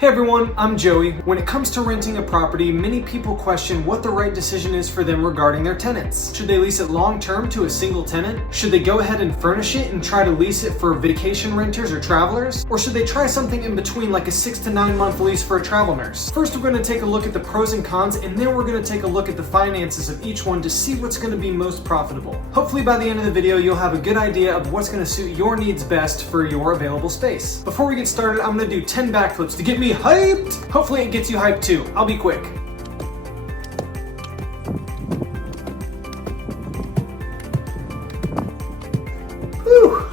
Hey everyone, I'm Joey. When it comes to renting a property, many people question what the right decision is for them regarding their tenants. Should they lease it long-term to a single tenant? Should they go ahead and furnish it and try to lease it for vacation renters or travelers? Or should they try something in between like a 6 to 9 month lease for a travel nurse? First, we're going to take a look at the pros and cons, and then we're going to take a look at the finances of each one to see what's going to be most profitable. Hopefully by the end of the video, you'll have a good idea of what's going to suit your needs best for your available space. Before we get started, I'm going to do 10 backflips to get me hyped. Hopefully it gets you hyped too. I'll be quick.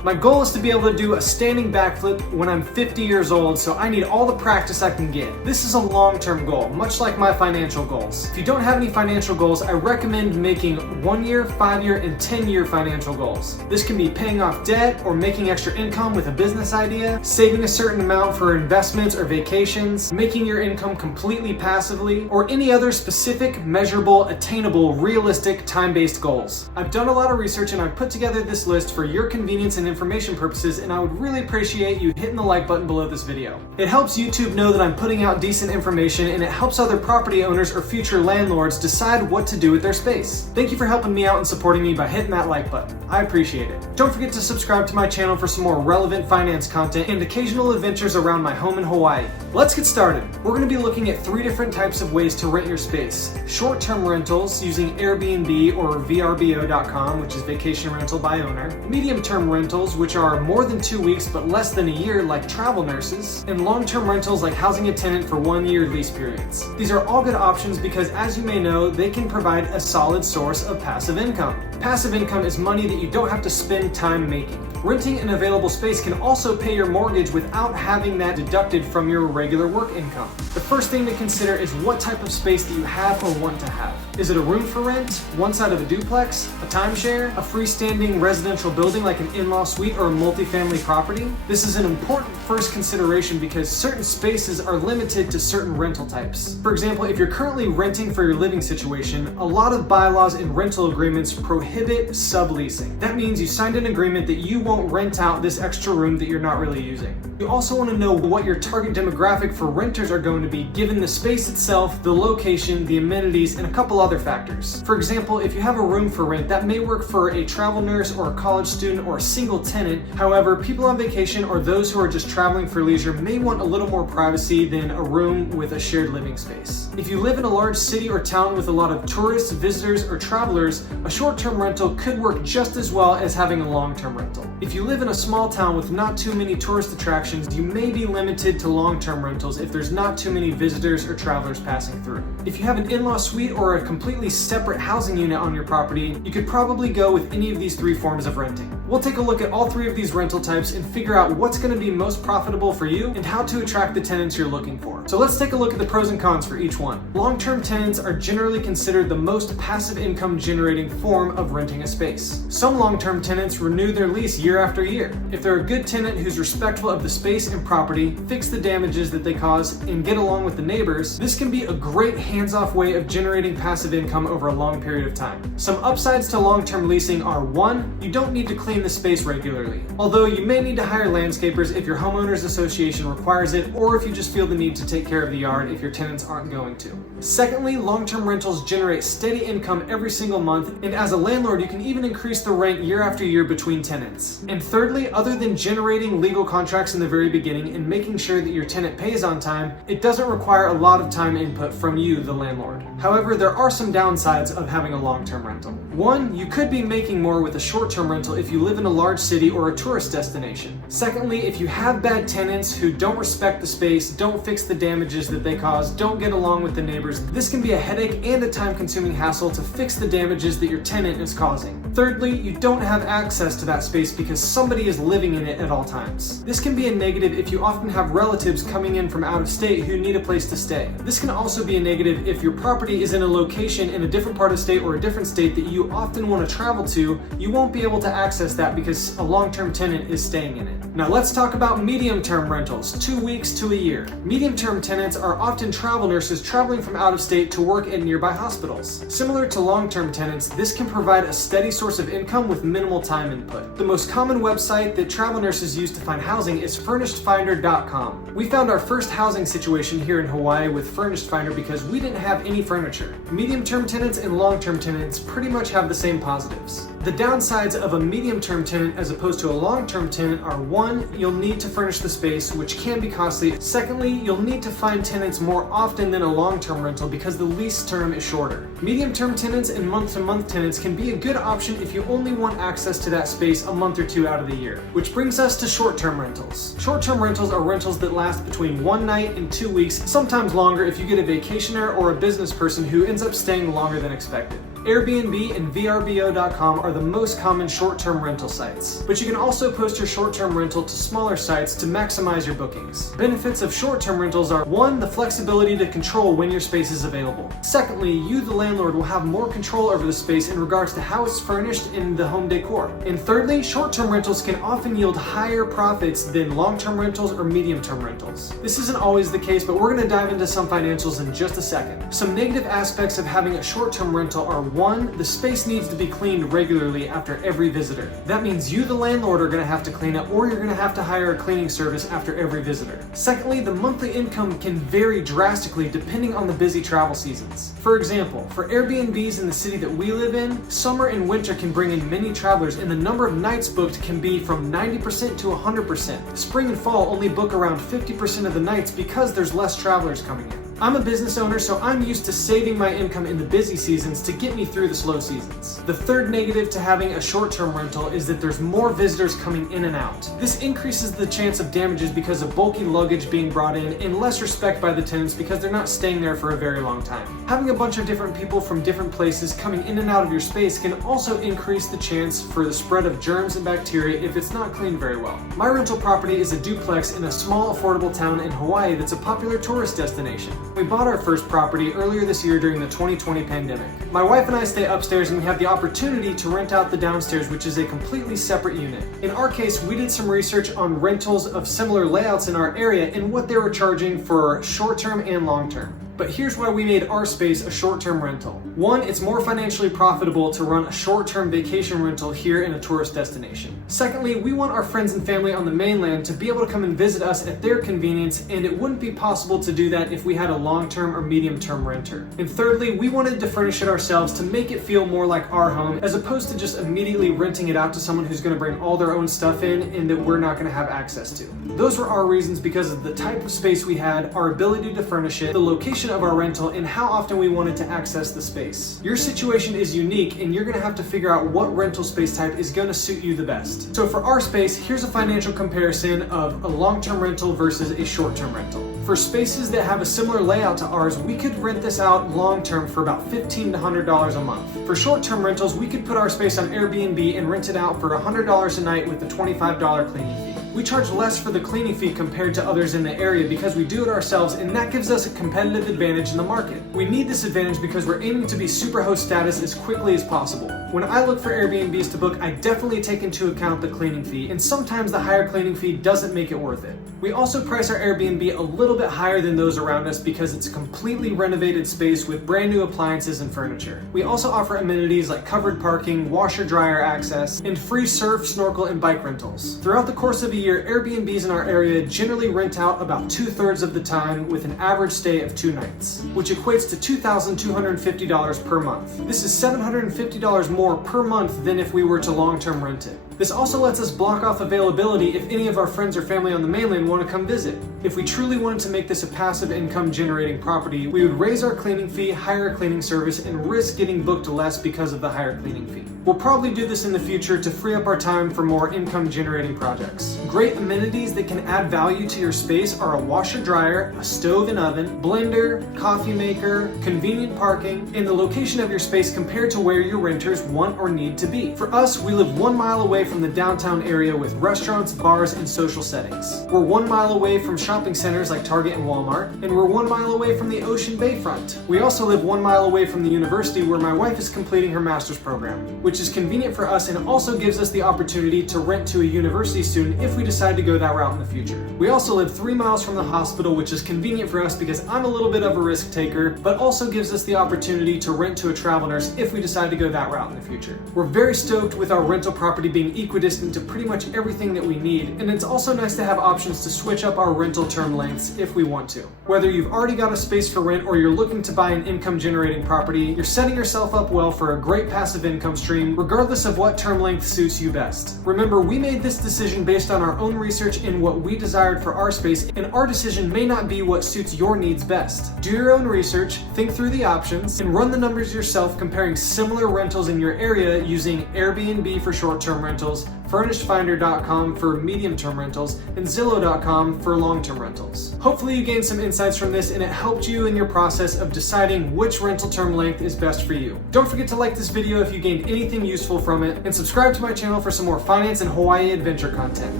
My goal is to be able to do a standing backflip when I'm 50 years old, so I need all the practice I can get. This is a long-term goal, much like my financial goals. If you don't have any financial goals, I recommend making 1-year, 5-year, and 10-year financial goals. This can be paying off debt or making extra income with a business idea, saving a certain amount for investments or vacations, making your income completely passively, or any other specific, measurable, attainable, realistic, time-based goals. I've done a lot of research and I've put together this list for your convenience and information purposes, and I would really appreciate you hitting the like button below this video. It helps YouTube know that I'm putting out decent information, and it helps other property owners or future landlords decide what to do with their space. Thank you for helping me out and supporting me by hitting that like button. I appreciate it. Don't forget to subscribe to my channel for some more relevant finance content and occasional adventures around my home in Hawaii. Let's get started. We're going to be looking at 3 different types of ways to rent your space. Short-term rentals using Airbnb or VRBO.com, which is vacation rental by owner. Medium-term rentals, which are more than 2 weeks but less than a year, like travel nurses, and long-term rentals like housing a tenant for 1-year lease periods. These are all good options because, as you may know, they can provide a solid source of passive income. Passive income is money that you don't have to spend time making. Renting an available space can also pay your mortgage without having that deducted from your regular work income. The first thing to consider is what type of space that you have or want to have. Is it a room for rent, one side of a duplex, a timeshare, a freestanding residential building like an in-law suite or a multifamily property? This is an important first consideration because certain spaces are limited to certain rental types. For example, if you're currently renting for your living situation, a lot of bylaws and rental agreements prohibit subleasing. That means you signed an agreement that you won't rent out this extra room that you're not really using. You also want to know what your target demographic for renters are going to be given the space itself, the location, the amenities, and a couple other factors. For example, if you have a room for rent, that may work for a travel nurse or a college student or a single tenant. However, people on vacation or those who are just traveling for leisure may want a little more privacy than a room with a shared living space. If you live in a large city or town with a lot of tourists, visitors, or travelers, a short-term rental could work just as well as having a long-term rental. If you live in a small town with not too many tourist attractions, you may be limited to long-term rentals if there's not too many visitors or travelers passing through. If you have an in-law suite or a completely separate housing unit on your property, you could probably go with any of these 3 forms of renting. We'll take a look at all 3 of these rental types and figure out what's going to be most profitable for you and how to attract the tenants you're looking for. So let's take a look at the pros and cons for each one. Long-term tenants are generally considered the most passive income generating form of renting a space. Some long-term tenants renew their lease year after year. If they're a good tenant who's respectful of the space and property, fix the damages that they cause, and get along with the neighbors, this can be a great hands-off way of generating passive income over a long period of time. Some upsides to long-term leasing are: 1, you don't need to clean the space regularly, although you may need to hire landscapers if your homeowners association requires it, or if you just feel the need to take care of the yard if your tenants aren't going to. Secondly, long-term rentals generate steady income every single month, and as a landlord you can even increase the rent year after year between tenants. And thirdly, other than generating legal contracts in the very beginning and making sure that your tenant pays on time, it doesn't require a lot of time input from you, the landlord. However, there are some downsides of having a long-term rental. 1, you could be making more with a short-term rental if you live in a large city or a tourist destination. Secondly, if you have bad tenants who don't respect the space, don't fix the damages that they cause, don't get along with the neighbors, this can be a headache and a time-consuming hassle to fix the damages that your tenant is causing. Thirdly, you don't have access to that space because somebody is living in it at all times. This can be a negative if you often have relatives coming in from out of state who need a place to stay. This can also be a negative if your property is in a location in a different part of state or a different state that you often want to travel to. You won't be able to access that because a long-term tenant is staying in it. Now let's talk about medium-term rentals, 2 weeks to a year. Medium-term tenants are often travel nurses traveling from out of state to work at nearby hospitals. Similar to long-term tenants, this can provide a steady source source of income with minimal time input. The most common website that travel nurses use to find housing is furnishedfinder.com. We found our first housing situation here in Hawaii with Furnished Finder because we didn't have any furniture. Medium-term tenants and long-term tenants pretty much have the same positives. The downsides of a medium-term tenant as opposed to a long-term tenant are: 1, you'll need to furnish the space, which can be costly. Secondly, you'll need to find tenants more often than a long-term rental because the lease term is shorter. Medium-term tenants and month-to-month tenants can be a good option if you only want access to that space a month or two out of the year. Which brings us to short-term rentals. Short-term rentals are rentals that last between 1 night and 2 weeks, sometimes longer if you get a vacationer or a business person who ends up staying longer than expected. Airbnb and vrbo.com are the most common short-term rental sites, but you can also post your short-term rental to smaller sites to maximize your bookings. Benefits of short-term rentals are: 1, the flexibility to control when your space is available. Secondly, you, the landlord, will have more control over the space in regards to how it's furnished and the home decor. And thirdly, short-term rentals can often yield higher profits than long-term rentals or medium-term rentals. This isn't always the case, but we're going to dive into some financials in just a second. Some negative aspects of having a short-term rental are: 1, the space needs to be cleaned regularly after every visitor. That means you, the landlord, are going to have to clean it, or you're going to have to hire a cleaning service after every visitor. Secondly, the monthly income can vary drastically depending on the busy travel seasons. For example, for Airbnbs in the city that we live in, summer and winter can bring in many travelers, and the number of nights booked can be from 90% to 100%. Spring and fall only book around 50% of the nights because there's less travelers coming in. I'm a business owner, so I'm used to saving my income in the busy seasons to get me through the slow seasons. The third negative to having a short-term rental is that there's more visitors coming in and out. This increases the chance of damages because of bulky luggage being brought in, and less respect by the tenants because they're not staying there for a very long time. Having a bunch of different people from different places coming in and out of your space can also increase the chance for the spread of germs and bacteria if it's not cleaned very well. My rental property is a duplex in a small, affordable town in Hawaii that's a popular tourist destination. We bought our first property earlier this year during the 2020 pandemic. My wife and I stay upstairs, and we have the opportunity to rent out the downstairs, which is a completely separate unit. In our case, we did some research on rentals of similar layouts in our area and what they were charging for short-term and long-term. But here's why we made our space a short-term rental. 1, it's more financially profitable to run a short-term vacation rental here in a tourist destination. Secondly, we want our friends and family on the mainland to be able to come and visit us at their convenience, and it wouldn't be possible to do that if we had a long-term or medium-term renter. And thirdly, we wanted to furnish it ourselves to make it feel more like our home, as opposed to just immediately renting it out to someone who's going to bring all their own stuff in and that we're not going to have access to. Those were our reasons because of the type of space we had, our ability to furnish it, the location of our rental, and how often we wanted to access the space. Your situation is unique, and you're going to have to figure out what rental space type is going to suit you the best. So for our space, here's a financial comparison of a long-term rental versus a short-term rental. For spaces that have a similar layout to ours, we could rent this out long-term for about $15 to $100 a month. For short-term rentals, we could put our space on Airbnb and rent it out for $100 a night with a $25 cleaning fee. We charge less for the cleaning fee compared to others in the area because we do it ourselves, and that gives us a competitive advantage in the market. We need this advantage because we're aiming to be superhost status as quickly as possible. When I look for Airbnbs to book, I definitely take into account the cleaning fee, and sometimes the higher cleaning fee doesn't make it worth it. We also price our Airbnb a little bit higher than those around us because it's a completely renovated space with brand new appliances and furniture. We also offer amenities like covered parking, washer-dryer access, and free surf, snorkel, and bike rentals. Throughout the course of a year, Airbnbs in our area generally rent out about 2/3 of the time with an average stay of 2 nights, which equates to $2,250 per month. This is $750 more per month than if we were to long-term rent it. This also lets us block off availability if any of our friends or family on the mainland want to come visit. If we truly wanted to make this a passive income generating property, we would raise our cleaning fee, hire a cleaning service, and risk getting booked less because of the higher cleaning fee. We'll probably do this in the future to free up our time for more income generating projects. Great amenities that can add value to your space are a washer dryer, a stove and oven, blender, coffee maker, convenient parking, and the location of your space compared to where your renters want or need to be. For us, we live 1 mile away from the downtown area with restaurants, bars, and social settings. We're 1 mile away from shopping centers like Target and Walmart, and we're 1 mile away from the Ocean Bayfront. We also live 1 mile away from the university where my wife is completing her master's program, which is convenient for us and also gives us the opportunity to rent to a university student if we decide to go that route in the future. We also live 3 miles from the hospital, which is convenient for us because I'm a little bit of a risk taker, but also gives us the opportunity to rent to a travel nurse if we decide to go that route in the future. We're very stoked with our rental property being equidistant to pretty much everything that we need, and it's also nice to have options to switch up our rental term lengths if we want to. Whether you've already got a space for rent or you're looking to buy an income generating property, you're setting yourself up well for a great passive income stream regardless of what term length suits you best. Remember, we made this decision based on our own research and what we desired for our space, and our decision may not be what suits your needs best. Do your own research, think through the options, and run the numbers yourself comparing similar rentals in your area using Airbnb for short-term rentals, FurnishedFinder.com for medium-term rentals, and Zillow.com for long-term rentals. Hopefully you gained some insights from this and it helped you in your process of deciding which rental term length is best for you. Don't forget to like this video if you gained anything useful from it, and subscribe to my channel for some more finance and Hawaii adventure content.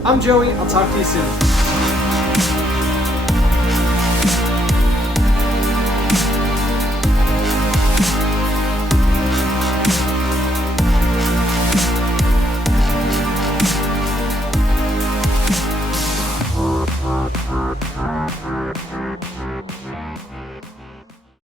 I'm Joey, I'll talk to you soon.